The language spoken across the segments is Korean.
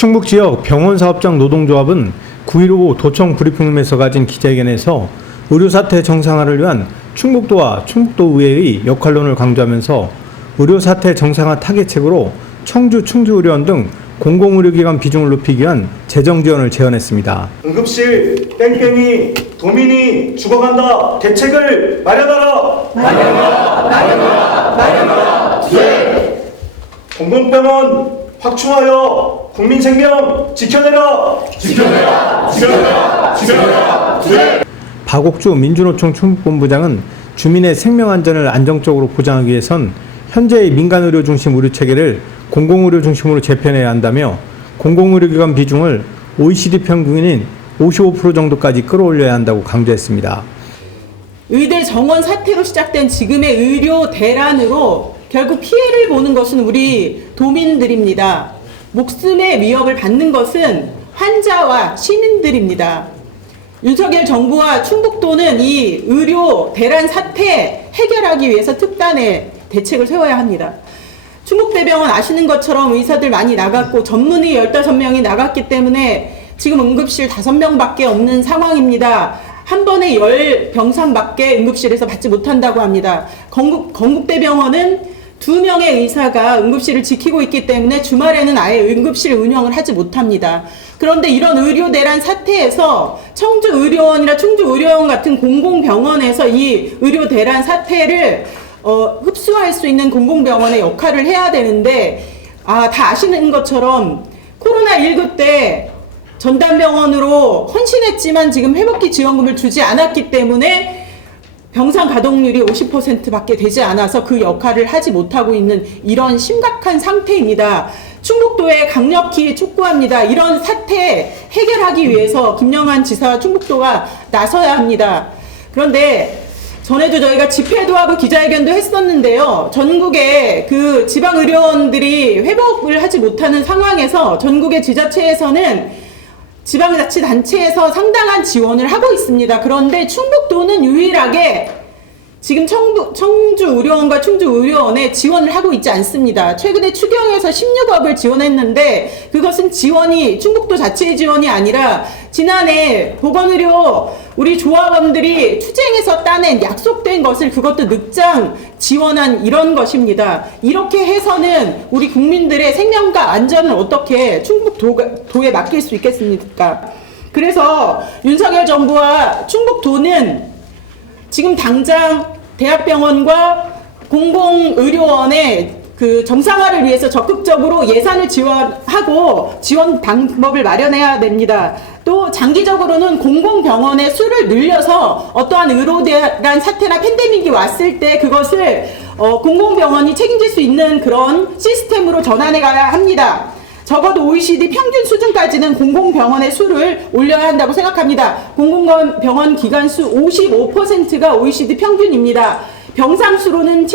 충북지역 병원사업장 노동조합은 9.15 도청 브리핑룸에서 가진 기자회견에서 의료사태 정상화를 위한 충북도와 충북도의회의 역할론을 강조하면서 의료사태 정상화 타겟책으로 청주, 충주의료원 등 공공의료기관 비중을 높이기 위한 재정 지원을 제안했습니다. 응급실 뺑뺑이 도민이 죽어간다. 대책을 마련하라. 마련하라. 네. 공공병원 확충하여 국민 생명 지켜내라. 네. 박옥주 민주노총 충북본부장은 주민의 생명 안전을 안정적으로 보장하기 위해선 현재의 민간의료 중심 의료체계를 공공의료 중심으로 재편해야 한다며 공공의료기관 비중을 OECD 평균인 55% 정도까지 끌어올려야 한다고 강조했습니다. 의대 정원 사태로 시작된 지금의 의료 대란으로 결국 피해를 보는 것은 우리 도민들입니다. 목숨의 위협을 받는 것은 환자와 시민들입니다. 윤석열 정부와 충북도는 이 의료 대란 사태 해결하기 위해서 특단의 대책을 세워야 합니다. 충북대병원 아시는 것처럼 의사들 많이 나갔고 전문의 15명이 나갔기 때문에 지금 응급실 5명밖에 없는 상황입니다. 한 번에 10병상밖에 응급실에서 받지 못한다고 합니다. 건국대병원은 2명의 의사가 응급실을 지키고 있기 때문에 주말에는 아예 응급실 운영을 하지 못합니다. 그런데 이런 의료 대란 사태에서 청주의료원이나 충주의료원 같은 공공병원에서 이 의료 대란 사태를 흡수할 수 있는 공공병원의 역할을 해야 되는데 다 아시는 것처럼 코로나19 때 전담병원으로 헌신했지만 지금 회복기 지원금을 주지 않았기 때문에 병상 가동률이 50%밖에 되지 않아서 그 역할을 하지 못하고 있는 이런 심각한 상태입니다. 충북도에 강력히 촉구합니다. 이런 사태 해결하기 위해서 김영한 지사와 충북도가 나서야 합니다. 그런데 전에도 저희가 집회도 하고 기자회견도 했었는데요. 전국의 그 지방의료원들이 회복을 하지 못하는 상황에서 전국의 지자체에서는 지방자치단체에서 상당한 지원을 하고 있습니다. 그런데 충북도는 유일하게 지금 청주의료원과 충주의료원에 지원을 하고 있지 않습니다. 최근에 추경에서 16억을 지원했는데 그것은 지원이 충북도 자체의 지원이 아니라 지난해 보건의료 우리 조합원들이 투쟁해서 따낸 약속된 것을 그것도 늑장 지원한 이런 것입니다. 이렇게 해서는 우리 국민들의 생명과 안전을 어떻게 충북도에 맡길 수 있겠습니까? 그래서 윤석열 정부와 충북도는 지금 당장 대학병원과 공공의료원의 그 정상화를 위해서 적극적으로 예산을 지원하고 지원 방법을 마련해야 됩니다. 또 장기적으로는 공공병원의 수를 늘려서 어떠한 의료대란 사태나 팬데믹이 왔을 때 그것을 공공병원이 책임질 수 있는 그런 시스템으로 전환해 가야 합니다. 적어도 OECD 평균 수준까지는 공공병원의 수를 올려야 한다고 생각합니다. 공공병원 기관수 55%가 OECD 평균입니다. 병상수로는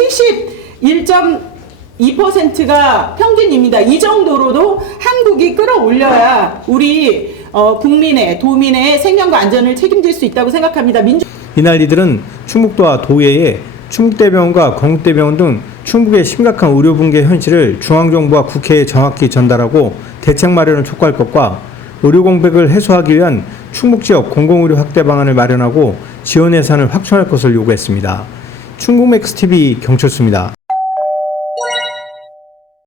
71.2%가 평균입니다. 이 정도로도 한국이 끌어올려야 우리 국민의, 도민의 생명과 안전을 책임질 수 있다고 생각합니다. 이날 이들은 충북도와 도의회에 충북대병원과 건국대병원 등 충북의 심각한 의료 붕괴 현실을 중앙정부와 국회에 정확히 전달하고 대책 마련을 촉구할 것과 의료 공백을 해소하기 위한 충북지역 공공의료 확대 방안을 마련하고 지원 예산을 확충할 것을 요구했습니다. 충북맥스TV 경철수입니다.